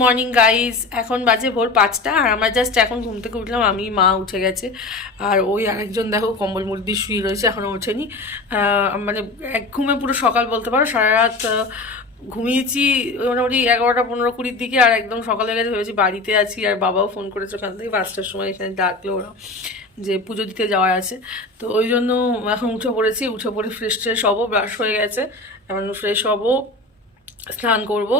Morning guys, এখন বাজে ভোর 5টা আর আমরা জাস্ট এখন ঘুম থেকে উঠলাম। আমি মা উঠে গেছে আর ওই আরেকজন দেখো কম্বল মুড়ি দিয়ে শুয়ে রয়েছে, এখনও ওঠেনি। মানে এক ঘুমে পুরো সকাল বলতে পারো। সারা রাত ঘুমিয়েছি মোটামুটি 11টা 15-20 দিকে, আর একদম সকালে গেছে ভেবেছি বাড়িতে আছি। আর বাবাও ফোন করেছে ওখান থেকে 5টার সময়, এখানে ডাকলো ওরা যে পুজো দিতে যাওয়ার আছে। তো ওই জন্য এখন উঠে পড়েছি, উঠে পড়ে ফ্রেশ ট্রেশ হবো, ব্রাশ হয়ে গেছে, এখন ফ্রেশ হবো, স্নান করব।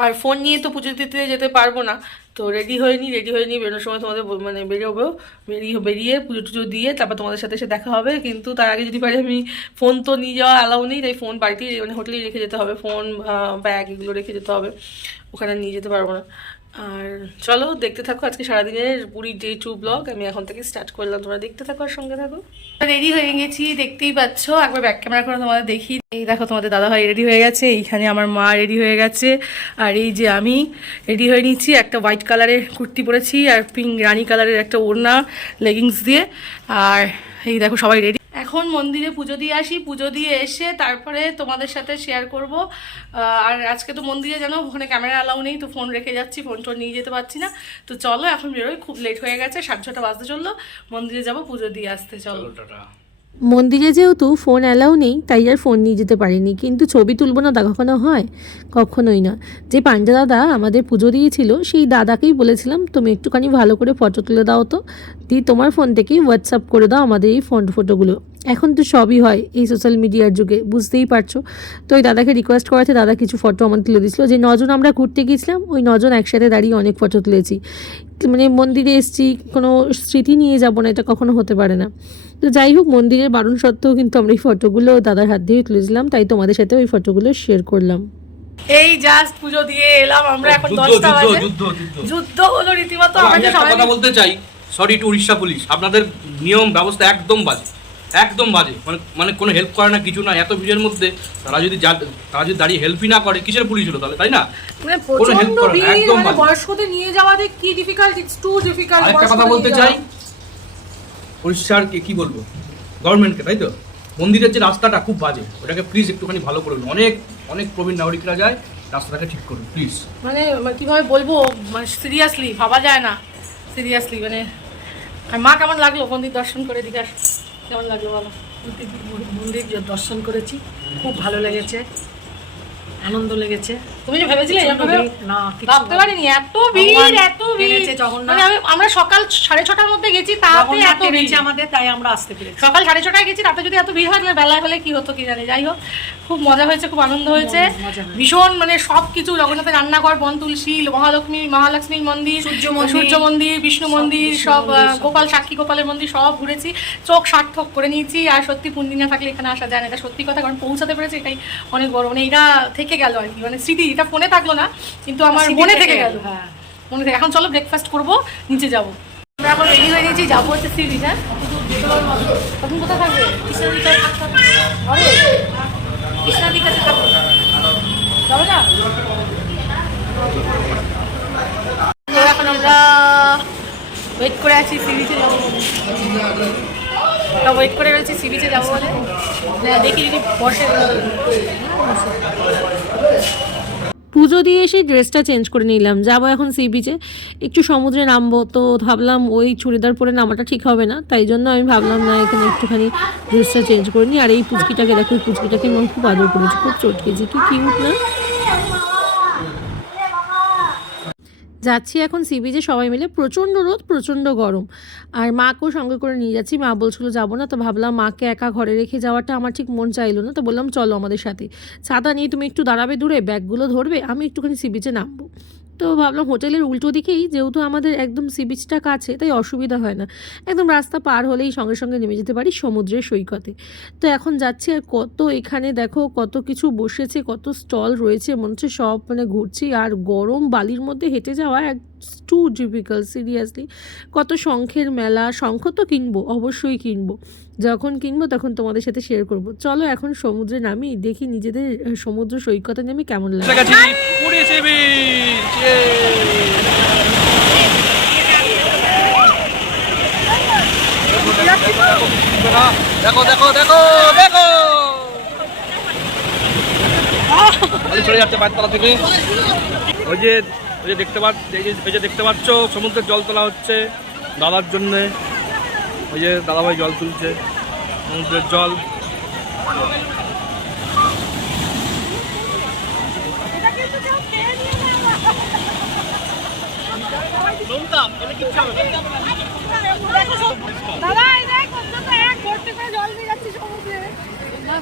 আর ফোন নিয়ে তো পুজো দিতে যেতে পারবো না, তো রেডি হয়ে নিই বেরোনোর সময় তোমাদের মানে বেরোবো, বেরিয়ে পুজো টুজো দিয়ে তারপর তোমাদের সাথে এসে দেখা হবে। কিন্তু তার আগে যদি পারি, আমি ফোন তো নিয়ে যাওয়া অ্যালাউ নেই, তাই ফোন বাড়িতেই মানে হোটেলেই রেখে যেতে হবে, ফোন ব্যাগ এগুলো রেখে যেতে হবে, ওখানে নিয়ে যেতে পারবো না। আর চলো দেখতে থাকো আজকে সারাদিনের পুরী ডে 2 ব্লগ আমি এখন থেকে স্টার্ট করলাম, তোমরা দেখতে থাকো আর সঙ্গে থাকো। রেডি হয়ে গেছি, দেখতেই পাচ্ছ, একবার ব্যাক ক্যামেরা করে তোমাদের দেখি। এই দেখো তোমাদের দাদাভাই রেডি হয়ে গেছে, এইখানে আমার মা রেডি হয়ে গেছে, আর এই যে আমি রেডি হয়ে নিচ্ছি। একটা হোয়াইট কালারের কুর্তি পরেছি আর পিঙ্ক রানি কালারের একটা ওড়না লেগিংস দিয়ে। আর এই দেখো সবাই রেডি। এখন মন্দিরে পুজো দিয়ে আসি, পুজো দিয়ে এসে তারপরে তোমাদের সাথে শেয়ার করব। আর আজকে তো মন্দিরে জানো ওখানে ক্যামেরা অ্যালাউ নেই, তো ফোন রেখে যাচ্ছি, ফোন টোন নিয়ে যেতে পারছি না। তো চলো এখন বেরোই, খুব লেট হয়ে গেছে, 6:30 বাজতে চললো, মন্দিরে যাব পুজো দিয়ে আসতে। চলো টাটা। মন্দিরে যেহেতু ফোন অ্যালাউ নেই তাই আর ফোন নিয়ে যেতে পারিনি, কিন্তু ছবি তুলবো না তা কখনো হয়? কখনোই না। যে পাঞ্জা দাদা আমাদের পুজো দিয়েছিল সেই দাদাকেই বলেছিলাম তুমি একটুখানি ভালো করে ফটো তুলে দাও তো, দিয়ে তোমার ফোন থেকেই হোয়াটসঅ্যাপ করে দাও আমাদের এই ফটোগুলো। এখন তো সবই হয় এই সোশ্যাল মিডিয়ার যুগে, বুঝতেই পারছো। তো ওই দাদাকে রিকোয়েস্ট করাতে দাদা কিছু ফটো আমাদের তুলে দিয়েছিলো। যে 9জন আমরা ঘুরতে গিয়েছিলাম, ওই 9জন একসাথে দাঁড়িয়ে অনেক ফটো তুলেছি। মানে মন্দিরে এসেছি, কোনো স্মৃতি নিয়ে যাবো না, এটা কখনো হতে পারে না। তো যাই হোক, মন্দিরের বারণ সত্ত্বেও কিন্তু আমরা এই ফটোগুলো দাদার হাত দিয়ে তুলেছিলাম, তাই তোমাদের সাথে ওই ফটোগুলো শেয়ার করলাম। এই জাস্ট পুজো দিয়ে এলাম আমরা, এখন 10টা বাজে। যুদ্ধ হলো রীতিমতো। আমি একটা কথা বলতে চাই, সরি টু উড়িষ্যা পুলিশ, আপনাদের নিয়ম ব্যবস্থা একদম বাজে, একদম বাজে। মানে কোনো হেল্প করে না, কিছু না। এত ভিড়ের মধ্যে তারা যদি দাঁড়িয়ে হেল্পই না করে, কিসের পুলিশ হলো তাহলে, তাই না? মানে প্রচন্ড ভিড়, মানে বয়স্কদের নিয়ে যাওয়াতে কি ডিফিকাল্ট, ইটস টু ডিফিকাল্ট। একটা কথা বলতে চাই, উড়িষ্যার কি বলবো, গভর্নমেন্টকে, তাই তো, মন্দিরের যে রাস্তাটা খুব বাজে, ওটাকে প্লিজ একটুখানি ভালো করুন। অনেক অনেক প্রবীণ নাগরিকরা যায়, রাস্তাটাকে ঠিক করুন প্লিজ। মানে কিভাবে বলবো, মানে সিরিয়াসলি ভাবা যায় না, সিরিয়াসলি। মানে আর মা কেমন লাগলো মন্দির দর্শন করে? দিকে কেমন লাগলো বলো? মন্দির দর্শন করেছি, খুব ভালো লেগেছে, আনন্দ লেগেছে। তুমি যে ভেবেছিলে না, ভাবতে পারিনি এত ভিড়, এত ভিড়। মানে আমরা সকাল 6:30টার মধ্যে গেছি, তাতে এত ভিড় আমাদের, তাই আমরা আসতে পেরেছি। সকাল 6:30টায় গেছি, তাতে যদি এত ভিড় হয় তাহলে বেলায় হলে কি হতো কি জানি। যাই হোক, খুব মজা হয়েছে, খুব আনন্দ হয়েছে ভীষণ। মানে সব কিছু, জগন্নাথের রান্নাঘর, বন তুলসী, মহালক্ষ্মীর মন্দির, সূর্য মন্দির, বিষ্ণু মন্দির, সব গোপাল, সাক্ষী গোপালের মন্দির সব ঘুরেছি, চোখ সার্থক করে নিয়েছি। আর সত্যি পুণ্যি না থাকলে এখানে আসা যায় না, এটা সত্যি কথা। কারণ পৌঁছাতে পেরেছি, এটাই অনেক বড়। মানে এটা থেকে গেল আর কি, মানে স্মৃতি। এটা ফোনে থাকলো না, কিন্তু আমার মনে থেকে গেল। হ্যাঁ, মনে থেকে। এখন চলো ব্রেকফাস্ট করবো, নিচে যাবো। আমরা এখন রেডি হয়ে নিয়েছি, যাবো হচ্ছে সি বিচ। হ্যাঁ, তখন কোথায় থাকবে? কৃষ্ণাদির কাছে থাকবো, যাবো না? তো এখন আমরা ওয়েট করে আছি সি বিচে যাবো, ওয়েট করে রয়েছি সি বিচে যাবো বলে। দেখি যদি বসে। পুজো দিয়ে এসে ড্রেসটা চেঞ্জ করে নিলাম, যাবো এখন সি বিচে, একটু সমুদ্রে নামবো। তো ভাবলাম ওই চুড়িদার পরে নামাটা ঠিক হবে না, তাই জন্য আমি ভাবলাম না, এখানে একটুখানি ড্রেসটা চেঞ্জ করে নিই। আর এই পুচকিটাকে দেখো, এই পুচকিটাকে আমি খুব আদর করেছি, খুব চটকেছি, কি কিউট না? যাচ্ছি এখন সি বিচে সবাই মিলে, প্রচণ্ড রোদ, প্রচণ্ড গরম। আর মাকেও সঙ্গে করে নিয়ে যাচ্ছি, মা বলছিল যাবো না, তো ভাবলাম মাকে একা ঘরে রেখে যাওয়াটা আমার ঠিক মন চাইলো না, তো বললাম চলো আমাদের সাথে। ছাতা নিয়ে তুমি একটু দাঁড়াবে দূরে, ব্যাগগুলো ধরবে, আমি একটুখানি সি বিচে নামবো। তো ভাবলাম হোটেলের উল্টো দিকেই, যেহেতু আমাদের একদম সি বিচটা কাছে, তাই অসুবিধা হয় না, একদম রাস্তা পার হলেই সঙ্গে সঙ্গে নেমে যেতে পারি সমুদ্রের সৈকতে। তো এখন যাচ্ছি, আর কত এখানে দেখো কত কিছু বসেছে, কত স্টল রয়েছে, মনে হচ্ছে সব মানে ঘুরছি। আর গরম বালির মধ্যে হেঁটে যাওয়া টু ডিফিকাল্ট, সিরিয়াসলি। কত শঙ্খের মেলা, শঙ্খ তো কিনবো, অবশ্যই কিনবো, যখন কিনবো তখন তোমাদের সাথে শেয়ার করব। চলো এখন সমুদ্রে নামি, দেখি নিজেদের সমুদ্র সৈকতে নেমে কেমন লাগে। দেখো দেখো দেখো দেখো, চলে যাচ্ছে পাঁচতলা থেকে। ওই যে এই যে দেখতে পাচ্ছ সমুদ্রের জল তোলা হচ্ছে দাদার জন্যে। ওই যে দাদাভাই জল তুলছে সমুদ্রের জল।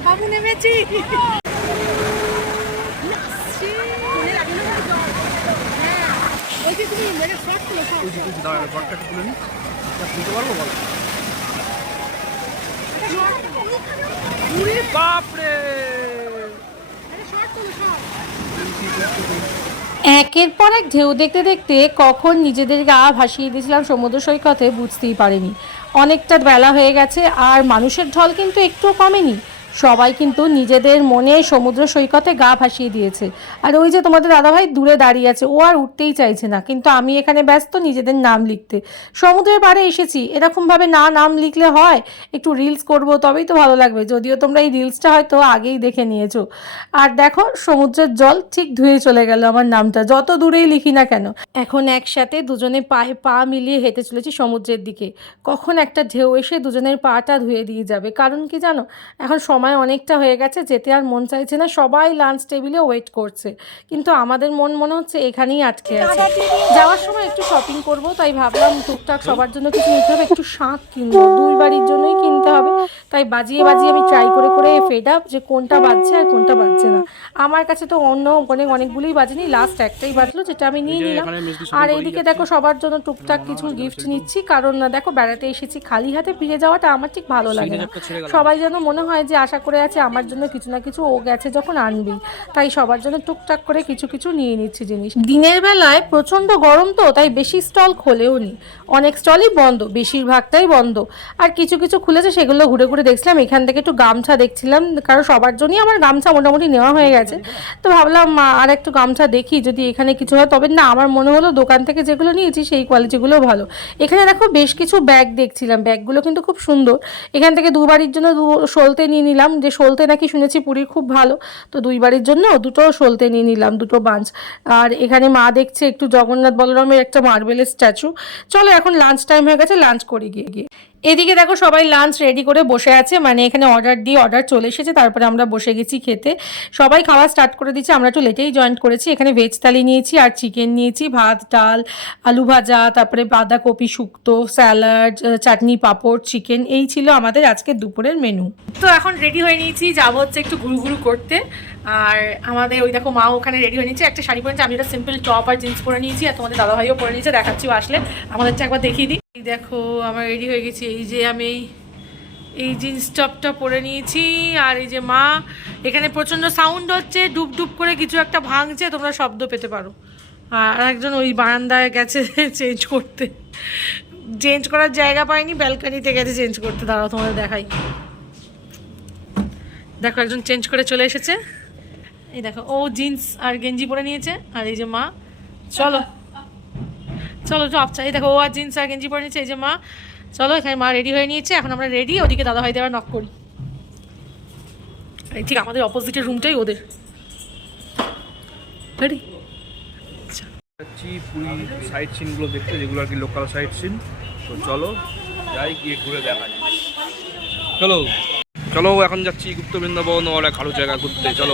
বাবু নেমেছি। বাপরে একের পর এক ঢেউ দেখতে দেখতে কখন নিজেদের গা ভাসিয়ে দিয়েছিলাম সমুদ্র সৈকতে বুঝতেই পারিনি। অনেকটা বেলা হয়ে গেছে আর মানুষের ঢল কিন্তু একটুও কমেনি। সবাই কিন্তু নিজেদের মনে সমুদ্র সৈকতে গা ভাসিয়ে দিয়েছে। আর ওই যে তোমাদের দাদাভাই দূরে দাঁড়িয়ে আছে, ও আর উঠতেই চাইছে না, কিন্তু আমি এখানে ব্যস্ত নিজেদের নাম লিখতে। সমুদ্রের পাড়ে এসেছি, এরকমভাবে না নাম লিখলে হয়? একটু রিলস করব, তবেই তো ভালো লাগবে। যদিও তোমরা এই রিলসটা হয়তো আগেই দেখে নিয়েছো। আর দেখো সমুদ্রের জল ঠিক ধুয়ে চলে গেল আমার নামটা, যত দূরেই লিখি না কেন। এখন একসাথে দুজনে পায়ে পা মিলিয়ে হেঁটে চলেছি সমুদ্রের দিকে। কখন একটা ঢেউ এসে দুজনের পাটা ধুয়ে দিয়ে যাবে। কারণ কি জানো, এখন সময় অনেকটা হয়ে গেছে, যেতে আর মন চাইছে না। সবাই লাঞ্চ টেবিলে ওয়েট করছে, কিন্তু আমাদের মনে হচ্ছে এখানেই আটকে আছে। যাওয়ার সময় একটু শপিং করব, তাই ভাবলাম টুকটাক সবার জন্য কিছু নিতে হবে। একটু শাঁখ কিনবো, 2 বাড়ির জন্যই কিনতে হবে। তাই বাজিয়ে আমি ট্রাই করে ফেড আপ যে কোনটা বাজছে আর কোনটা বাজছে না। আমার কাছে তো অনেকগুলোই বাজেনি, লাস্ট একটাই বাজলো, যেটা আমি নিয়ে নিলাম। আর এইদিকে দেখো সবার জন্য টুকটাক কিছু গিফট নিচ্ছি, কারণ না দেখো বেড়াতে এসেছি, খালি হাতে ফিরে যাওয়াটা আমার ঠিক ভালো লাগে না। সবাই যেন মনে হয় যে আশা করে আছে আমার জন্য কিছু না কিছু ও গেছে যখন আনবেই। তাই সবার জন্য টুকটাক করে কিছু নিয়ে নিচ্ছি জিনিস। দিনের বেলায় প্রচণ্ড গরম তো, তাই বেশি স্টল খোলেও নি, অনেক স্টলই বন্ধ, বেশিরভাগটাই বন্ধ। আর কিছু খুলেছে, সেগুলো ঘুরে দেখছিলাম। এখান থেকে একটু গামছা দেখছিলাম, কারণ সবার জন্যই আমার গামছা মোটামুটি নেওয়া হয়ে গেছে। তো ভাবলাম আর একটু গামছা দেখি, যদি এখানে কিছু হয়। তবে না, আমার মনে হলো দোকান থেকে যেগুলো নিয়েছি সেই কোয়ালিটিগুলো ভালো। এখানে দেখো বেশ কিছু ব্যাগ দেখছিলাম, ব্যাগগুলো কিন্তু খুব সুন্দর। এখান থেকে 2 বাড়ির জন্য সলতে নিয়ে নিলাম, যে সলতে নাকি শুনেছি পুরীর খুব ভালো। তো 2 বাড়ির জন্য 2টো সলতে নিয়ে নিলাম, 2টো বাঞ্চ। আর এখানে মা দেখছে একটু জগন্নাথ বলরামের একটা মার্বেলের স্ট্যাচু। চলো এখন লাঞ্চ টাইম হয়ে গেছে, লাঞ্চ করি গিয়ে। এদিকে দেখো সবাই লাঞ্চ রেডি করে বসে আছে, মানে এখানে অর্ডার চলে এসেছে, তারপরে আমরা বসে গেছি খেতে। সবাই খাওয়া স্টার্ট করে দিচ্ছে, আমরা একটু লেটেই জয়েন করেছি। এখানে ভেজ থালি নিয়েছি আর চিকেন নিয়েছি, ভাত ডাল আলু ভাজা, তারপরে বাঁধাকপি শুক্তো, স্যালাড, চাটনি পাঁপড়, চিকেন, এই ছিল আমাদের আজকে দুপুরের মেনু। তো এখন রেডি হয়ে নিয়েছি, যাবো হচ্ছে একটু ঘুরু করতে। আর আমাদের ওই দেখো মা ওখানে রেডি হয়ে নিয়েছে, একটা শাড়ি পরে নিয়েছে, আমি একটা সিম্পল টপ আর জিন্স পরে নিয়েছি, আর তোমাদের দাদাভাইও পরে নিয়েছে, দেখাচ্ছিও আসলে, আমাদেরটা একবার দেখিয়ে দিই। দেখো আমার রেডি হয়ে গেছি, এই যে আমি এই জিন্স টপটা পরে নিয়েছি, আর এই যে মা। এখানে প্রচণ্ড সাউন্ড হচ্ছে, ডুব করে কিছু একটা ভাঙছে, তোমরা শব্দ পেতে পারো। আর একজন ওই বারান্দায় গেছে চেঞ্জ করতে, চেঞ্জ করার জায়গা পায়নি, ব্যালকনিতে গেছে চেঞ্জ করতে। দাঁড়াও তোমাদের দেখাই, দেখো একজন চেঞ্জ করে চলে এসেছে। এই দেখো ও জিন্স আর গেঞ্জি পরে নিয়েছে, আর এই যে মা। চলো এই দেখো ও আর জিন্স আর গেঞ্জি পরে নিয়েছে, এই যে মা। চলো এখানে মা রেডি হয়ে নিয়েছে, এখন আমরা রেডি। ওদিকে দাদা ভাই দেওয়া নক করি, এই ঠিক আমাদের অপোজিটের রুমটাই ওদের। রেডি যাচ্ছি পুরী সাইট সিনগুলো দেখতে, যেগুলো আর কি লোকাল সাইট সিন। তো চলো যাই, গিয়ে ঘুরে দেখাই। চলো এখন যাচ্ছি গুপ্ত বৃন্দাবন, অনেক ভালো জায়গা ঘুরতে। চলো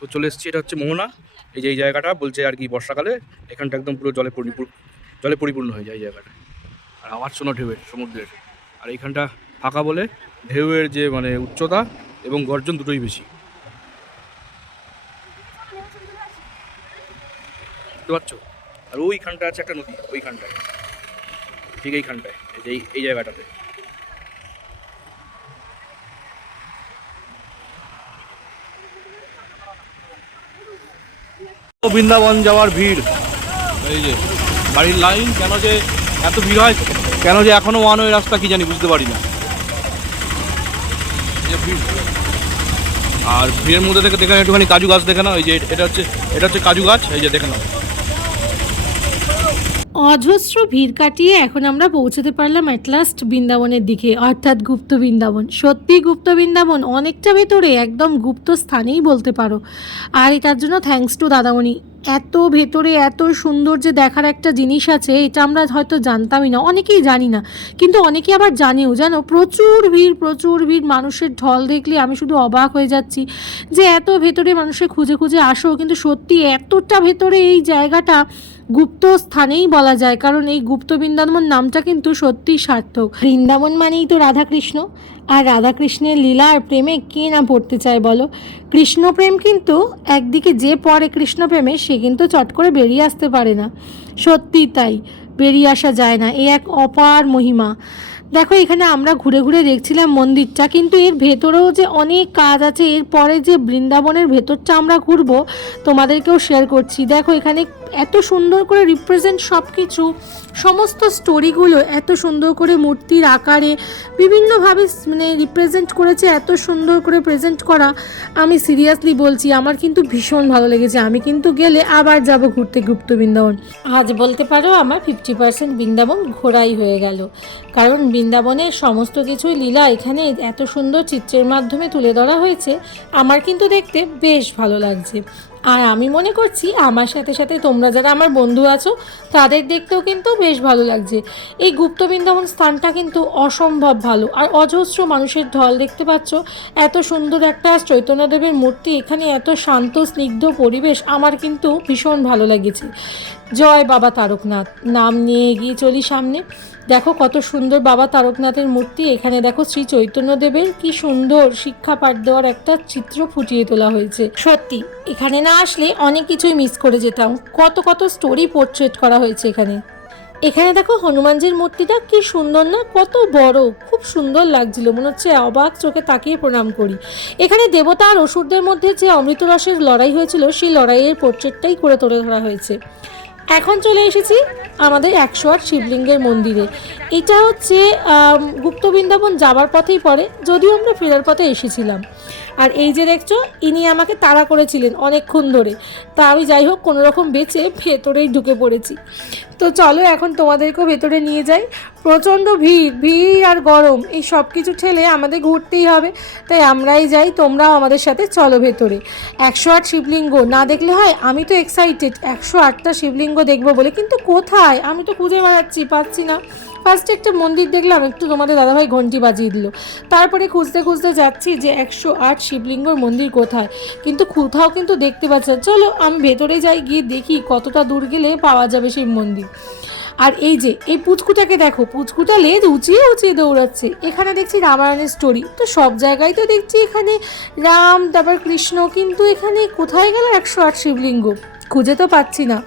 তো চলে এসেছি, এটা হচ্ছে মোহনা। এই যে এই জায়গাটা বলছে আর কি বর্ষাকালে এখানটা একদম পুরো জলে পরিপূর্ণ হয়ে যায় এই জায়গাটা। আর আওয়াজ শোনো ঢেউয়ের, সমুদ্রের। আর এইখানটা ফাঁকা বলে ঢেউয়ের যে মানে উচ্চতা এবং গর্জন দুটোই বেশি। বুঝতে পারছো? আর ওইখানটা আছে একটা নদী, ওইখানটায়, ঠিক এইখানটায়, এই জায়গাটাতে। বৃন্দাবন যাওয়ার ভিড়, এই যে গাড়ির লাইন, কেন যে এত ভিড় হয়, কেন যে এখনো ওয়ান ওয়ে রাস্তা কি জানি বুঝতে পারি না। আর ভিড়ের মধ্যে থেকে দেখে একটুখানি কাজু গাছ দেখে নাও, এই যে এটা হচ্ছে কাজু গাছ, এই যে দেখে নাও। অজস্র ভিড় কাটিয়ে এখন আমরা পৌঁছতে পারলাম অ্যাট লাস্ট বৃন্দাবনের দিকে, অর্থাৎ গুপ্ত বৃন্দাবন। সত্যি গুপ্ত বৃন্দাবন অনেকটা ভেতরে, একদম গুপ্ত স্থানেই বলতে পারো। আর এটার জন্য থ্যাঙ্কস টু দাদামণি। এত ভেতরে এত সুন্দর যে দেখার একটা জিনিস আছে, এটা আমরা হয়তো জানতামই না, অনেকেই জানি না, কিন্তু অনেকেই আবার জানেও। জানো, প্রচুর ভিড়, মানুষের ঢল দেখলে আমি শুধু অবাক হয়ে যাচ্ছি যে এত ভেতরে মানুষের খুঁজে খুঁজে আসো, কিন্তু সত্যি এতটা ভেতরে এই জায়গাটা গুপ্ত স্থানেই বলা যায়, কারণ এই গুপ্ত বৃন্দাবন নামটা কিন্তু সত্যিই সার্থক। বৃন্দাবন মানেই তো রাধাকৃষ্ণ, আর রাধাকৃষ্ণের লীলা আর প্রেমে কে না পড়তে চায় বলো। কৃষ্ণ প্রেম কিন্তু একদিকে যে পড়ে কৃষ্ণ প্রেমে, সে কিন্তু চট করে বেরিয়ে আসতে পারে না। সত্যি তাই, বেরিয়ে আসা যায় না, এ এক অপার মহিমা। দেখো, এখানে আমরা ঘুরে ঘুরে দেখছিলাম মন্দিরটা, কিন্তু এর ভেতরেও যে অনেক কাজ আছে। এরপরে যে বৃন্দাবনের ভেতরটা আমরা ঘুরবো, তোমাদেরকেও শেয়ার করছি। দেখো, এখানে এত সুন্দর করে রিপ্রেজেন্ট সব কিছু, সমস্ত স্টোরিগুলো এত সুন্দর করে মূর্তির আকারে বিভিন্নভাবে মানে রিপ্রেজেন্ট করেছে, এত সুন্দর করে প্রেজেন্ট করা। আমি সিরিয়াসলি বলছি, আমার কিন্তু ভীষণ ভালো লেগেছে। আমি কিন্তু গেলে আবার যাব ঘুরতে গুপ্ত বৃন্দাবন। আজ বলতে পারো আমার 50% বৃন্দাবন ঘোরাই হয়ে গেল, কারণ বৃন্দাবনের সমস্ত কিছুই লীলা এখানে এত সুন্দর চিত্রের মাধ্যমে তুলে ধরা হয়েছে। আমার কিন্তু দেখতে বেশ ভালো লাগছে। আর আমি মনে করছি আমার সাথে সাথে তোমরা যারা আমার বন্ধু আছো, তাদের দেখতেও কিন্তু বেশ ভালো লাগছে। এই গুপ্ত বৃন্দাবন স্থানটা কিন্তু অসম্ভব ভালো, আর অজস্র মানুষের ঢল দেখতে পাচ্ছ। এত সুন্দর একটা চৈতন্যদেবের মূর্তি, এখানে এত শান্ত স্নিগ্ধ পরিবেশ, আমার কিন্তু ভীষণ ভালো লেগেছে। জয় বাবা তারকনাথ নাম নিয়ে এগিয়ে চলি সামনে। দেখো কত সুন্দর বাবা তারকনাথের মূর্তি। এখানে দেখো শ্রী চৈতন্যদেবের কি সুন্দর শিক্ষা পাঠ দেওয়ার একটা চিত্র ফুটিয়ে তোলা হয়েছে। সত্যি এখানে না আসলে অনেক কিছুই মিস করে যেতাম। কত কত স্টোরি পোর্ট্রেট করা হয়েছে এখানে। এখানে দেখো হনুমানজির মূর্তিটা কি সুন্দর না, কত বড়, খুব সুন্দর লাগছিল, মনে হচ্ছে অবাক চোখে তাকিয়ে প্রণাম করি। এখানে দেবতা আর অসুরদের মধ্যে যে অমৃত রসের লড়াই হয়েছিল, সেই লড়াইয়ের পোর্ট্রেটটাই করে তুলে ধরা হয়েছে। এখন চলে এসেছি আমাদের 108 শিবলিঙ্গের মন্দিরে। এটা হচ্ছে গুপ্ত বৃন্দাবন যাবার পথেই পড়ে, যদিও আমরা ফেরার পথে এসেছিলাম। আর এই যে দেখছো, ইনি আমাকে তাড়া করেছিলেন অনেকক্ষণ ধরে, তা আমি যাই হোক কোনো রকম বেঁচে ভেতরেই ঢুকে পড়েছি। তো চলো এখন তোমাদেরকেও ভেতরে নিয়ে যাই। প্রচণ্ড ভিড় আর গরম, এই সব কিছু ঠেলে আমাদের ঘুরতেই হবে, তাই আমরাই যাই, তোমরাও আমাদের সাথে চলো ভেতরে। 108 শিবলিঙ্গ না দেখলে হয়? আমি তো এক্সাইটেড 108টা শিবলিঙ্গ দেখবো বলে, কিন্তু কোথায় আমি তো খুঁজে বেড়াচ্ছি, পাচ্ছি না। ফার্স্টে একটা মন্দির দেখলাম, একটু তোমাদের দাদাভাই ঘন্টি বাজিয়ে দিল, তারপরে খুঁজতে খুঁজতে যাচ্ছি যে 108 শিবলিঙ্গর মন্দির কোথায়, কিন্তু কোথাও কিন্তু দেখতে পাচ্ছি না। চলো আমি ভেতরে যাই, গিয়ে দেখি কতটা দূর গেলে পাওয়া যাবে শিব মন্দির। আর এই যে এই পুচকুটাকে দেখো, পুচকুটা লেজ উঁচিয়ে উঁচিয়ে দৌড়াচ্ছে। এখানে দেখছি রামায়ণের স্টোরি, তো সব জায়গায় তো দেখছি এখানে রাম, তারপর কৃষ্ণ, কিন্তু এখানে কোথায় গেল 108 শিবলিঙ্গ? খুঁজে তো পাচ্ছি না।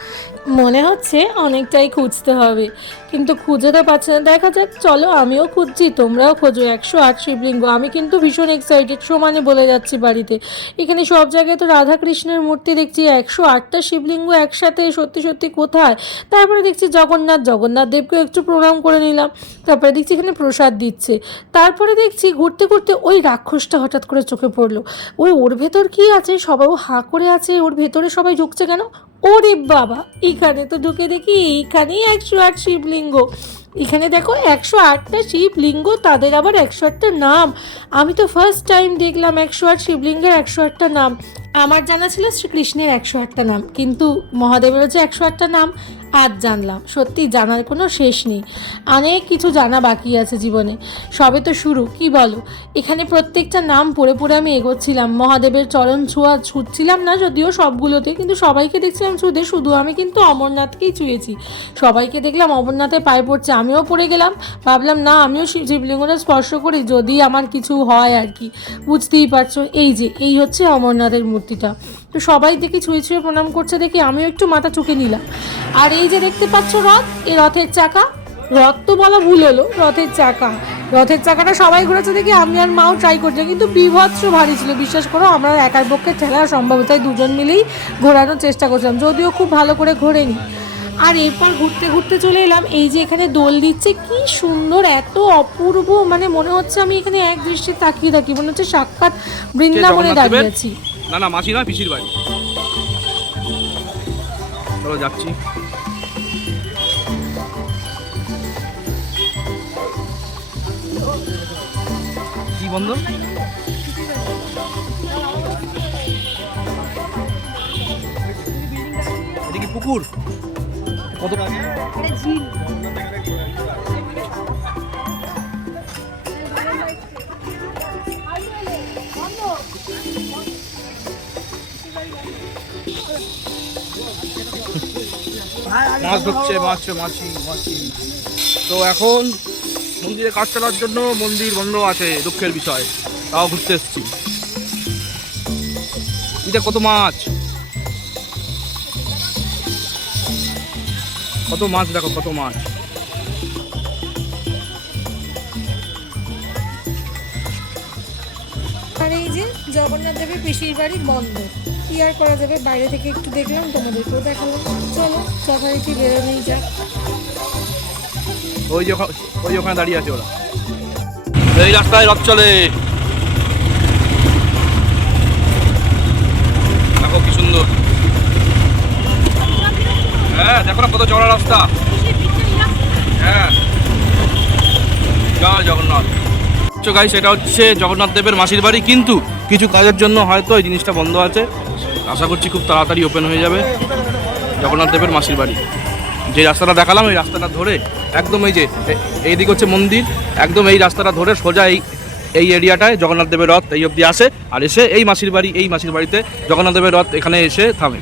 মনে হচ্ছে অনেকটাই খুঁজতে হবে, কিন্তু খুঁজে তো পাচ্ছি না। দেখা যাক, চলো আমিও খুঁজছি, তোমরাও খোঁজো 108 শিবলিঙ্গ। আমি কিন্তু ভীষণ এক্সাইটেড, সমানে বলে যাচ্ছি বাড়িতে। এখানে সব জায়গায় তো রাধাকৃষ্ণের মূর্তি দেখছি, 108টা শিবলিঙ্গ একসাথে, সত্যি সত্যি কোথায়? তারপরে দেখছি জগন্নাথ দেবকে একটু প্রণাম করে নিলাম। তারপরে দেখছি এখানে প্রসাদ দিচ্ছে। তারপরে দেখছি ঘুরতে ঘুরতে ওই রাক্ষসটা হঠাৎ করে চোখে পড়লো। ওর ভেতর কি আছে? সবাই হাঁ করে আছে, ওর ভেতরে সবাই ঢুকছে কেন? ওরে বাবা, এখানে তো ঢুকে দেখি এইখানেই 108 শিবলিঙ্গ। এখানে দেখো 108টা শিবলিঙ্গ, তাদের আবার 108টা নাম। আমি তো ফার্স্ট টাইম দেখলাম 108 শিবলিঙ্গের 108টা নাম। আমার জানা ছিল শ্রীকৃষ্ণের 108টা নাম, কিন্তু মহাদেবেরও যে 108টা নাম আজ জানলাম। সত্যি জানার কোনো শেষ নেই, অনেক কিছু জানা বাকি আছে জীবনে, সবে তো শুরু, কি বলো? এখানে প্রত্যেকটা নাম পড়ে পড়ে আমি এগোচ্ছিলাম, মহাদেবের চরণ ছুঁচ্ছিলাম না যদিও সবগুলোতে, কিন্তু সবাইকে দেখছিলাম ছুঁতে, শুধু আমি কিন্তু অমরনাথকেই ছুঁয়েছি। সবাইকে দেখলাম অমরনাথের পায়ে পড়ছে, আমিও পড়ে গেলাম। ভাবলাম না, আমিও শিবলিঙ্গটা স্পর্শ করি, যদি আমার কিছু হয় আর কি। বুঝতেই পারছো, এই হচ্ছে অমরনাথের মূর্তিটা। তো সবাই দেখি ছুঁয়ে ছুঁয়ে প্রণাম করছে দেখে আমিও একটু মাথা চুকে নিলাম। আর এই যে দেখতে পাচ্ছ রথ, এই রথের চাকা, রথ তো বলা ভুল হলো, রথের চাকাটা সবাই ঘুরেছে দেখি আমি আর মাও ট্রাই করছে, কিন্তু বিভৎস ভারী ছিল, বিশ্বাস করো। আমরা একার পক্ষে ঠেলা সম্ভব, তাই দুজন মিলেই ঘোরানোর চেষ্টা করছিলাম, যদিও খুব ভালো করে ঘোরেনি। আর এরপর ঘুরতে ঘুরতে চলে এলাম এই যে এখানে দোল দিচ্ছে, কি সুন্দর, এত অপূর্ব, মানে মনে হচ্ছে আমি এখানে এক দৃষ্টি তাকিয়ে থাকি, মনে হচ্ছে সাক্ষাৎ বৃন্দাবনে দাঁড়িয়ে আছি। না মাসি না, পিসির বাড়ি। চলো যাচ্ছি। বন্ধ? এটা কি পুকুর? কত মাছ ধরছে, মাছি। তো এখন মন্দিরে কাজ চালার জন্য মন্দির বন্ধ আছে, দুঃখের বিষয়। তাও ঘুরতে এসেছি। এটা কত মাছ দেখো, কত মাছ। আর এই যে জগন্নাথ দেবের পিসির বাড়ি বন্ধ, কি আর করা যাবে, বাইরে থেকে একটু দেখলাম, তোমাদেরকেও দেখালাম। চলো যথারীতি বেরোনোই যাক। ওই যে ওখানে দাঁড়িয়ে আছে ওরা। এই রাস্তায় রথ চলে, দেখো কি সুন্দর। হ্যাঁ দেখো না কত চওড়া রাস্তা। হ্যাঁ জয় জগন্নাথ। গাইস, এটা হচ্ছে জগন্নাথ দেবের মাসির বাড়ি, কিন্তু কিছু কাজের জন্য হয়তো এই জিনিসটা বন্ধ আছে। আশা করছি খুব তাড়াতাড়ি ওপেন হয়ে যাবে জগন্নাথ দেবের মাসির বাড়ি। যে রাস্তাটা দেখালাম এই রাস্তাটা ধরে একদম এই যে এইদিক হচ্ছে মন্দির, একদম এই রাস্তাটা ধরে সোজা এই এরিয়াটায় জগন্নাথ দেবের রথ এই অবধি আসে, আর এসে এই মাসির বাড়িতে জগন্নাথ দেবের রথ এখানে এসে থামে।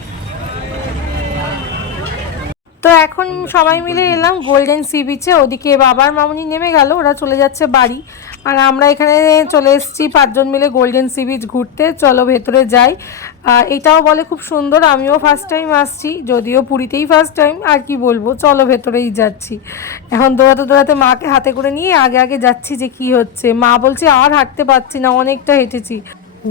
তো এখন সবাই মিলে এলাম গোল্ডেন সি বিচে। ওদিকে বাবার মামুনি নেমে গেল, ওরা চলে যাচ্ছে বাড়ি। আর আমরা এখানে চলে এসেছি 5 জন মিলে গোল্ডেন সি বিচ ঘুরতে। চলো ভেতরে যাই। এটাও বলে খুব সুন্দর, আমিও ফার্স্ট টাইম আসছি, যদিও পুরীতেই ফার্স্ট টাইম। আর কি বলবো, চলো ভেতরেই যাচ্ছি। এখন দৌড়াতে মাকে হাতে করে নিয়ে আগে যাচ্ছি যে কি হচ্ছে। মা বলছে আর হাঁটতে পারছি না, অনেকটা হেঁটেছি।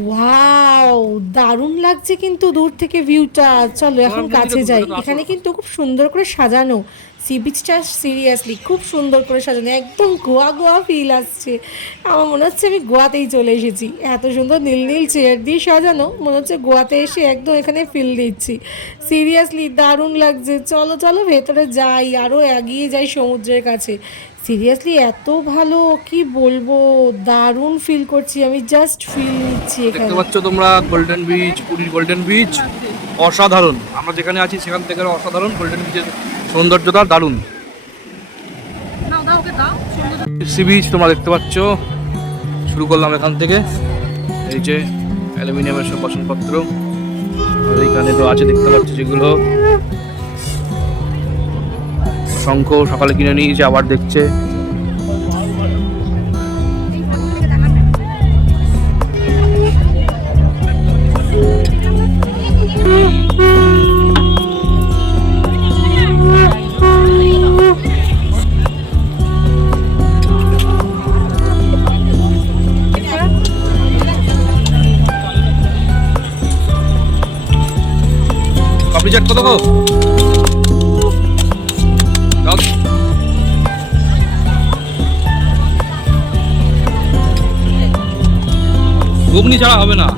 ওয়াও, দারুণ লাগছে কিন্তু দূর থেকে ভিউটা। চলো এখন কাছে যাই। এখানে কিন্তু খুব সুন্দর করে সাজানো সি বিচটা, সিরিয়াসলি খুব সুন্দর করে সাজানো, একদম গোয়া ফিল আসছে। আমার মনে হচ্ছে আমি গোয়াতেই চলে এসেছি। এত সুন্দর নীল চেয়ার দিয়ে সাজানো, মনে হচ্ছে গোয়াতে এসে একদম এখানে ফিল দিচ্ছি। সিরিয়াসলি দারুণ লাগছে। চলো ভেতরে যাই, আরও এগিয়ে যাই সমুদ্রের কাছে। সিরিয়াসলি এত ভালো, কি বলবো, দারুণ ফিল করছি আমি, জাস্ট ফিল নিচ্ছি এখানে। দেখতে পাচ্ছ তোমরা গোল্ডেন বিচ, পুরীর গোল্ডেন বিচ অসাধারণ। আমরা যেখানে আছি সেখান থেকে অসাধারণ, গোল্ডেন বিচের সৌন্দর্যটা দারুণ। সি বিচ তোমরা দেখতে পাচ্ছ, শুরু করলাম এখান থেকে। এই যে অ্যালুমিনিয়ামের সব বাসনপত্র, আর এইখানে তো আছে দেখতে পাচ্ছ যেগুলো শঙ্খ সকালে কিনে নিয়েছে, আবার দেখছে। পাপড়ি চাট কত গো? ঘুগনি ছাড়া হবে না।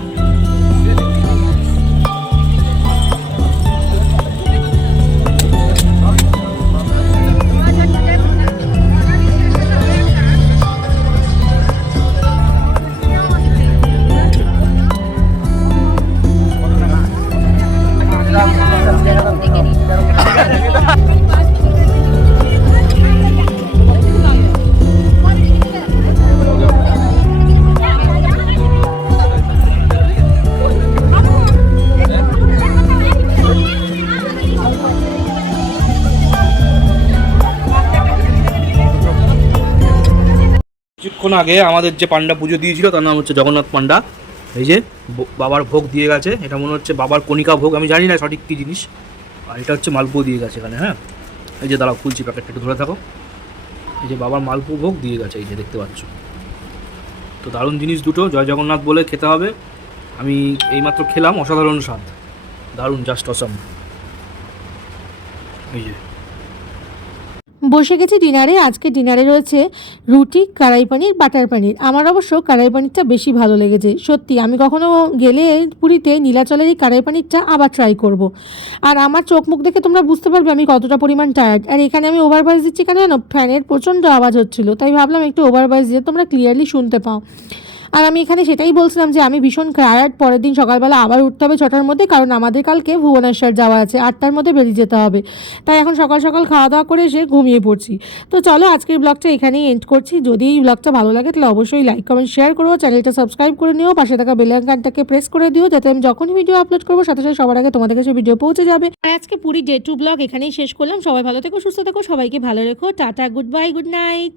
কিছুক্ষণ আগে আমাদের যে পান্ডা পুজো দিয়েছিল তার নাম হচ্ছে জগন্নাথ পান্ডা। এই যে বাবার ভোগ দিয়ে গেছে, এটা মনে হচ্ছে বাবার কণিকা ভোগ, আমি জানি না সঠিক কী জিনিস। আর এটা হচ্ছে মালপো দিয়ে গেছে এখানে। হ্যাঁ, এই যে দাঁড়াও খুলছি প্যাকেটটা, একটু ধরে থাকো। এই যে বাবার মালপো ভোগ দিয়ে গেছে, এই যে দেখতে পাচ্ছ। তো দারুণ জিনিস দুটো, জয় জগন্নাথ বলে খেতে হবে। আমি এইমাত্র খেলাম, অসাধারণ স্বাদ, দারুণ, জাস্ট অসাম। এই যে বসে গেছি ডিনারে। আজকে ডিনারে রয়েছে রুটি, কড়াই পনির, বাটার পনির। আমার অবশ্য কড়াই পনিরটা বেশি ভালো লেগেছে। সত্যি আমি কখনো গেলে পুরীতে নীলাচলের এই কড়াই পনিরটা আবার ট্রাই করব। আর আমার চোখ মুখ দেখে তোমরা বুঝতে পারবে আমি কতটা পরিমাণ টায়ার্ড। আর এখানে আমি ওভারভয়েস দিচ্ছি কেন জানো, ফ্যানের প্রচণ্ড আওয়াজ হচ্ছিলো, তাই ভাবলাম একটু ওভারভয়েস দিয়ে তোমরা ক্লিয়ারলি শুনতে পাও। আর আমি এখানে সেটাই বলছিলাম যে আমি ভীষণ টায়ার্ড, পরের দিন সকালবেলা আবার উঠতে হবে 6টার মধ্যে, কারণ আমাদের কালকে ভুবনেশ্বর যাওয়া আছে, 8টার মধ্যে বেরিয়ে যেতে হবে। তাই এখন সকাল সকাল খাওয়া দাওয়া করে এসে ঘুমিয়ে পড়ছি। তো চলো আজকের ব্লগটা এখানেই এন্ড করছি। যদি এই ব্লগটা ভালো লাগে তাহলে অবশ্যই লাইক কমেন্ট শেয়ার করো, চ্যানেলটা সাবস্ক্রাইব করে নিও, পাশে থাকা বেল আইকনটাকে প্রেস করে দিও, যাতে আমি যখনই ভিডিও আপলোড করবো সাথে সাথে সবার আগে তোমাদের কাছে ভিডিও পৌঁছে যাবে। আর আজকে পুরী ডে 2 ব্লগ এখানেই শেষ করলাম। সবাই ভালো থেকো, সুস্থ থেকো, সবাইকে ভালো রেখো, tata, good bye, good night.